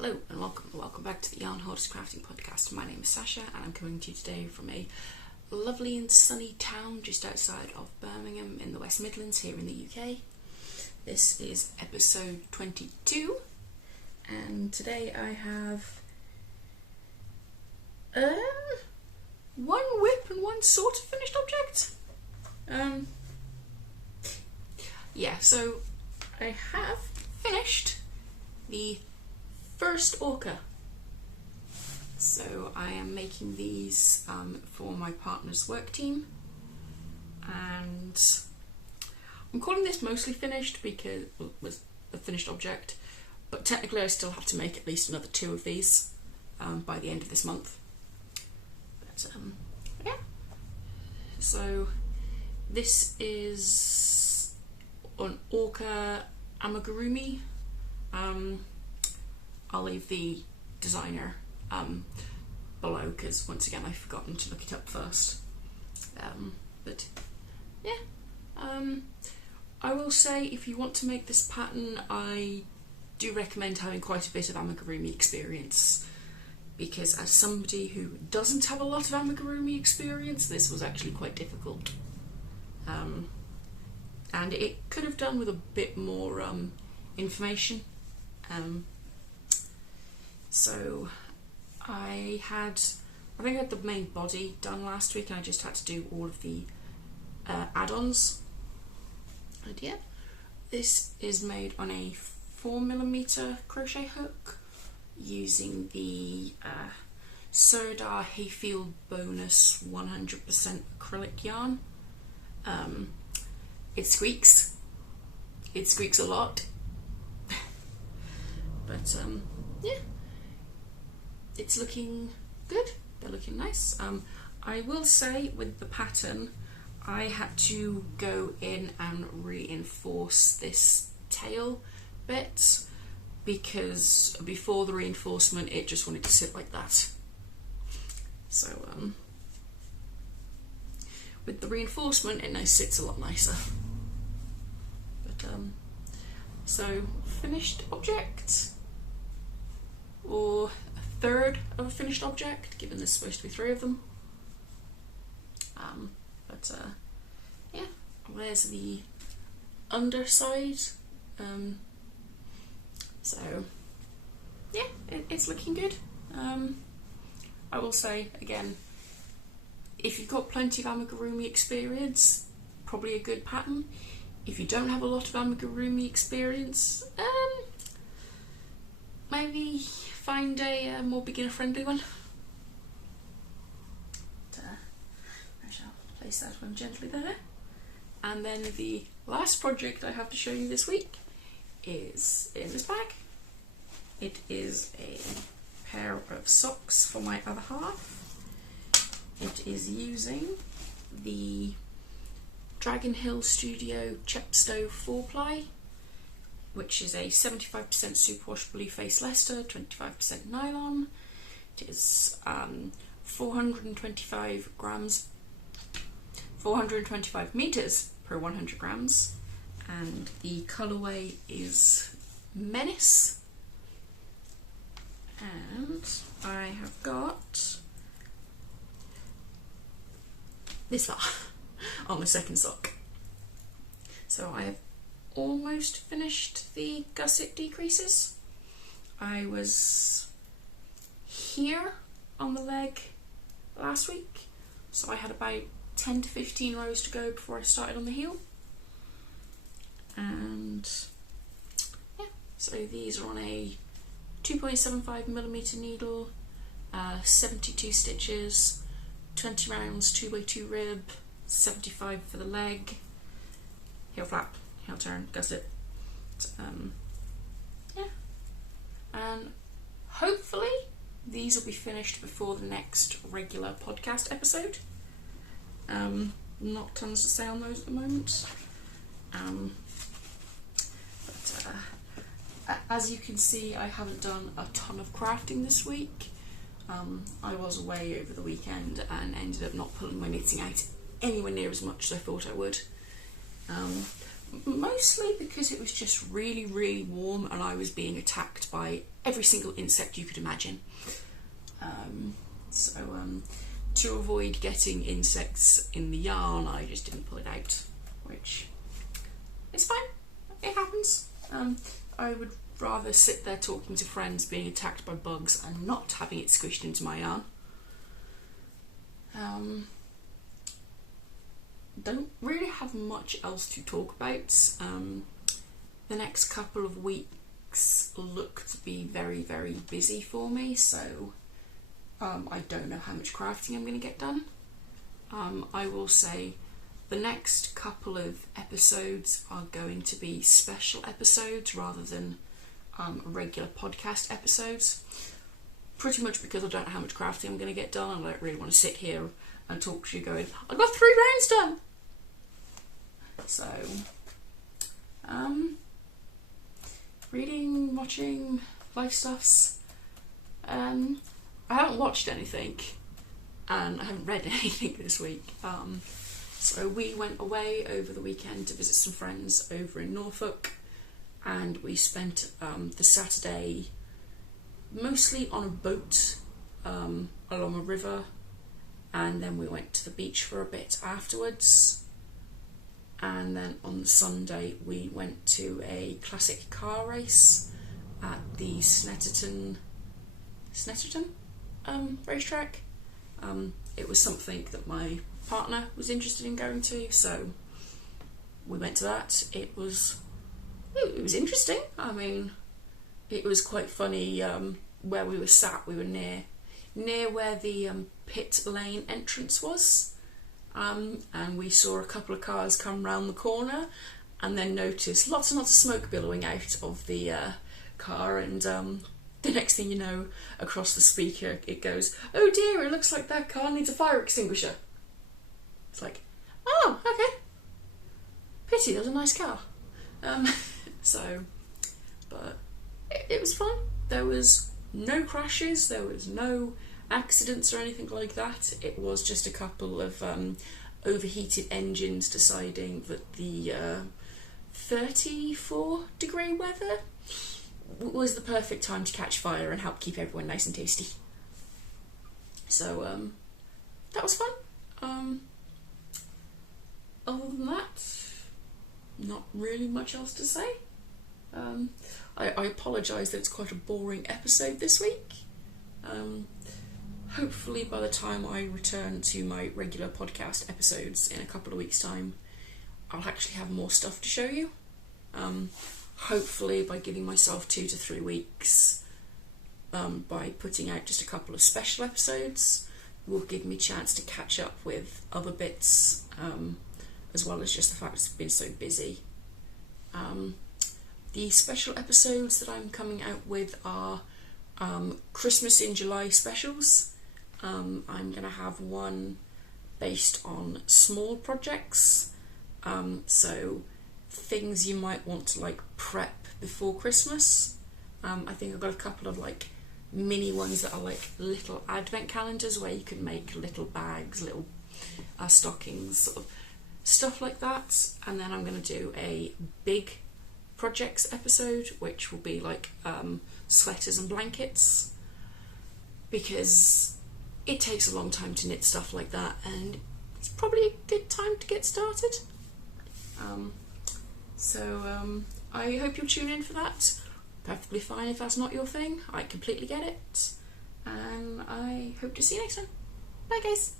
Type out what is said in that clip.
Hello and welcome back to the Hoarder's Crafting Podcast. My name is Sasha and I'm coming to you today from a lovely and sunny town just outside of Birmingham in the West Midlands here in the UK. This is episode 22 and today I have one whip and one sort of finished object. So I have finished the first orca. So I am making these for my partner's work team, and I'm calling this mostly finished because it was a finished object, but technically I still have to make at least another 2 of these by the end of this month. But yeah, so this is an orca amigurumi. I'll leave the designer below because once again I've forgotten to look it up first. But yeah, I will say if you want to make this pattern, I do recommend having quite a bit of amigurumi experience, because as somebody who doesn't have a lot of amigurumi experience, this was actually quite difficult. And it could have done with a bit more information. So I think I had the main body done last week and I just had to do all of the add-ons. And yeah, this is made on a 4mm crochet hook using the Surdar Hayfield Bonus 100% acrylic yarn. It squeaks a lot, but yeah, it's looking good. They're looking nice. I will say with the pattern, I had to go in and reinforce this tail bit because before the reinforcement it just wanted to sit like that. So with the reinforcement it now sits a lot nicer. But so finished object, or a third of a finished object, given there's supposed to be 3 of them. Yeah, there's the underside. So yeah, it's looking good. I will say again, if you've got plenty of amigurumi experience, probably a good pattern. If you don't have a lot of amigurumi experience, maybe find a more beginner-friendly one. But, I shall place that one gently there. And then the last project I have to show you this week is in this bag. It is a pair of socks for my other half. It is using the Dragon Hill Studio Chepstow 4-ply, which is a 75% superwash blue face Leicester, 25% nylon. It is 425 meters per 100 grams, and the colourway is Menace. And I have got this far on the second sock. So I have almost finished the gusset decreases. I was here on the leg last week, so I had about 10 to 15 rows to go before I started on the heel. And yeah, so these are on a 2.75mm needle, 72 stitches, 20 rounds 2x2 rib, 75 for the leg, heel flap, heel turn, gusset. Yeah, and hopefully these will be finished before the next regular podcast episode. Not tons to say on those at the moment. As you can see, I haven't done a ton of crafting this week. I was away over the weekend and ended up not pulling my knitting out anywhere near as much as I thought I would. Mostly because it was just really, really warm and I was being attacked by every single insect you could imagine. To avoid getting insects in the yarn, I just didn't pull it out, which is fine. It happens. I would rather sit there talking to friends being attacked by bugs and not having it squished into my yarn. Don't really have much else to talk about. The next couple of weeks look to be very, very busy for me, so I don't know how much crafting I'm going to get done. I will say the next couple of episodes are going to be special episodes rather than regular podcast episodes. Pretty much because I don't know how much crafting I'm going to get done and I don't really want to sit here and talk to you going, I got 3 rounds done! So, reading, watching, life stuffs. I haven't watched anything and I haven't read anything this week. So we went away over the weekend to visit some friends over in Norfolk, and we spent the Saturday mostly on a boat along a river, and then we went to the beach for a bit afterwards, and then on the Sunday we went to a classic car race at the Snetterton racetrack. It was something that my partner was interested in going to, so we went to that. It was interesting. I mean, it was quite funny. Where we were sat, we were near where the pit lane entrance was, and we saw a couple of cars come round the corner, and then noticed lots and lots of smoke billowing out of the car, and the next thing you know, across the speaker it goes, "Oh dear, it looks like that car needs a fire extinguisher." It's like, oh, okay. Pity, that was a nice car. But it was fun. There was no crashes, there was no accidents or anything like that. It was just a couple of overheated engines deciding that the 34-degree weather was the perfect time to catch fire and help keep everyone nice and tasty. So that was fun. Other than that, not really much else to say. I apologise that it's quite a boring episode this week. Hopefully by the time I return to my regular podcast episodes in a couple of weeks' time, I'll actually have more stuff to show you. Hopefully by giving myself 2 to 3 weeks, by putting out just a couple of special episodes, will give me a chance to catch up with other bits, as well as just the fact it's been so busy. The special episodes that I'm coming out with are Christmas in July specials. I'm going to have one based on small projects, so things you might want to like prep before Christmas. I think I've got a couple of like mini ones that are like little advent calendars where you can make little bags, little stockings, sort of stuff like that. And then I'm going to do a big projects episode, which will be like sweaters and blankets, because it takes a long time to knit stuff like that and it's probably a good time to get started. I hope you'll tune in for that. Perfectly fine if that's not your thing. I completely get it. And I hope to see you next time. Bye guys.